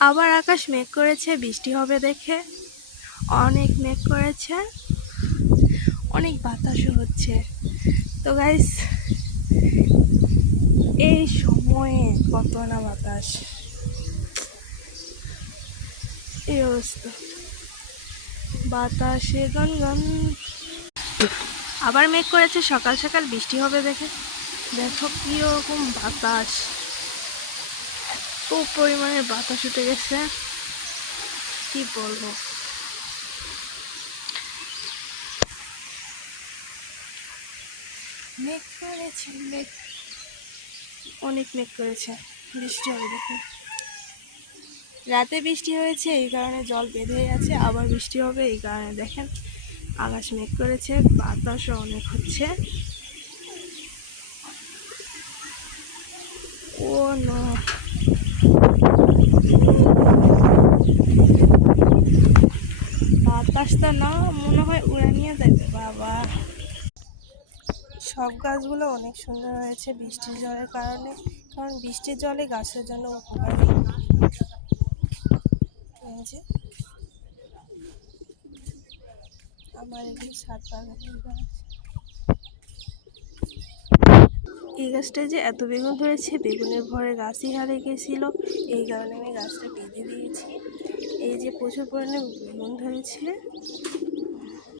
আবার আকাশ মেঘ করেছে, বৃষ্টি হবে দেখে অনেক মেঘ করেছে, অনেক বাতাসও হচ্ছে। তো গাইস, এই সময়ে কত না বাতাস, এই অবস্থা, বাতাসে গনগন। আবার মেঘ করেছে, সকাল সকাল বৃষ্টি হবে দেখে দেখো কিরকম বাতাস, এত পরিমাণে বাতাস উঠে গেছে, কি বলবো। মেঘ করেছে, মেঘ, অনেক মেঘ করেছে, বৃষ্টি হবে দেখো। রাতে বৃষ্টি হয়েছে, এই কারণে জল বেঁধে আছে, আবার বৃষ্টি হবে এই কারণে দেখেন আকাশ মেঘ করেছে, বাতাসও অনেক হচ্ছে। ও নো, বাতাসটা না মনে হয় উড়ে নিয়ে যাবে বাবা। সব গাছগুলো অনেক সুন্দর হয়েছে বৃষ্টির জলের কারণে, কারণ বৃষ্টির জলে গাছের জন্য উপকারী। এই যে আমার এগুলো ছাদ বাগানের গাছ, এই গাছটায় যে এত বেগুন ধরেছে, বেগুনের ভরে গাছই হারিয়ে গেছিল, এই কারণে আমি গাছটা বেঁধে দিয়েছি। এই যে প্রচুর পরিমাণে বেগুন ধরেছে,